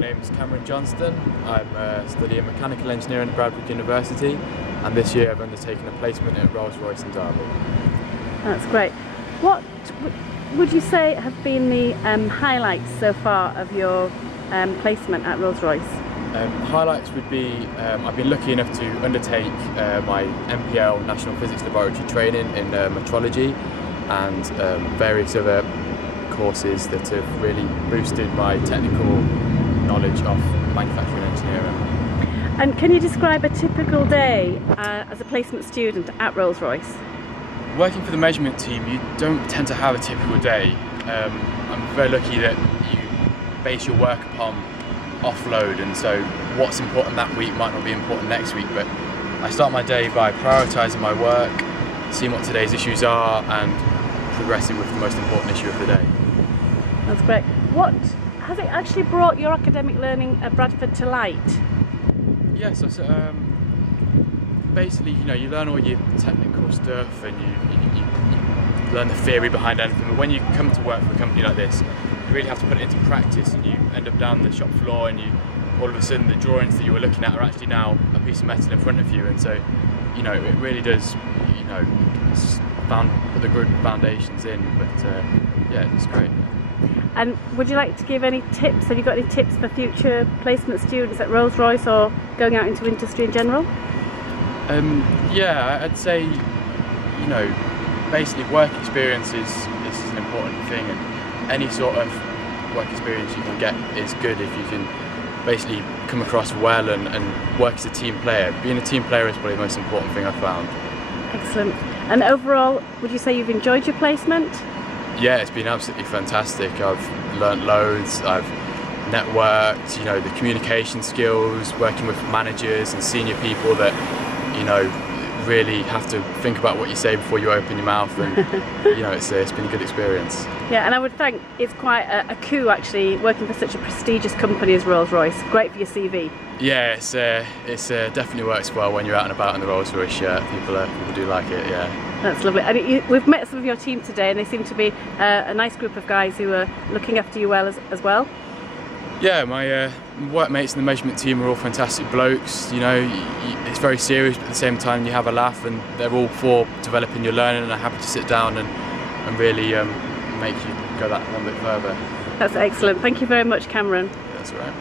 name is Cameron Johnston. I'm studying mechanical engineering at Bradford University, and this year I've undertaken a placement at Rolls Royce in Derby. That's great. What would you say have been the highlights so far of your placement at Rolls Royce? Highlights would be I've been lucky enough to undertake my MPL National Physics Laboratory training in metrology and various other courses that have really boosted my technical knowledge of manufacturing engineering. And can you describe a typical day as a placement student at Rolls Royce? Working for the measurement team, you don't tend to have a typical day. I'm very lucky that you base your work upon offload, and so what's important that week might not be important next week, but I start my day by prioritising my work, seeing what today's issues are and progressing with the most important issue of the day. That's great. What has it actually brought your academic learning at Bradford to light? Yes, basically, you learn all your technical stuff and you learn the theory behind anything, but when you come to work for a company like this, you really have to put it into practice, and you end up down the shop floor and all of a sudden the drawings that you were looking at are actually now a piece of metal in front of you, and so it really does put the good foundations in, but yeah, it's great. And would you like to give any tips? Have you got any tips for future placement students at Rolls Royce or going out into industry in general? Yeah, I'd say basically work experience is an important thing, and any sort of work experience you can get is good if you can basically come across well and work as a team player. Being a team player is probably the most important thing I've found. Excellent. And overall, would you say you've enjoyed your placement? Yeah, it's been absolutely fantastic. I've learnt loads, I've networked, the communication skills, working with managers and senior people that, really have to think about what you say before you open your mouth, and it's been a good experience. Yeah, and I would think it's quite a coup actually working for such a prestigious company as Rolls Royce. Great for your CV. Yeah, it's definitely works well when you're out and about in the Rolls Royce shirt. People do like it, yeah. That's lovely. And we've met some of your team today, and they seem to be a nice group of guys who are looking after you well as well. Yeah, my workmates in the measurement team are all fantastic blokes. It's very serious, but at the same time you have a laugh, and they're all for developing your learning and are happy to sit down and really make you go that one bit further. That's excellent. Thank you very much, Cameron. That's all right.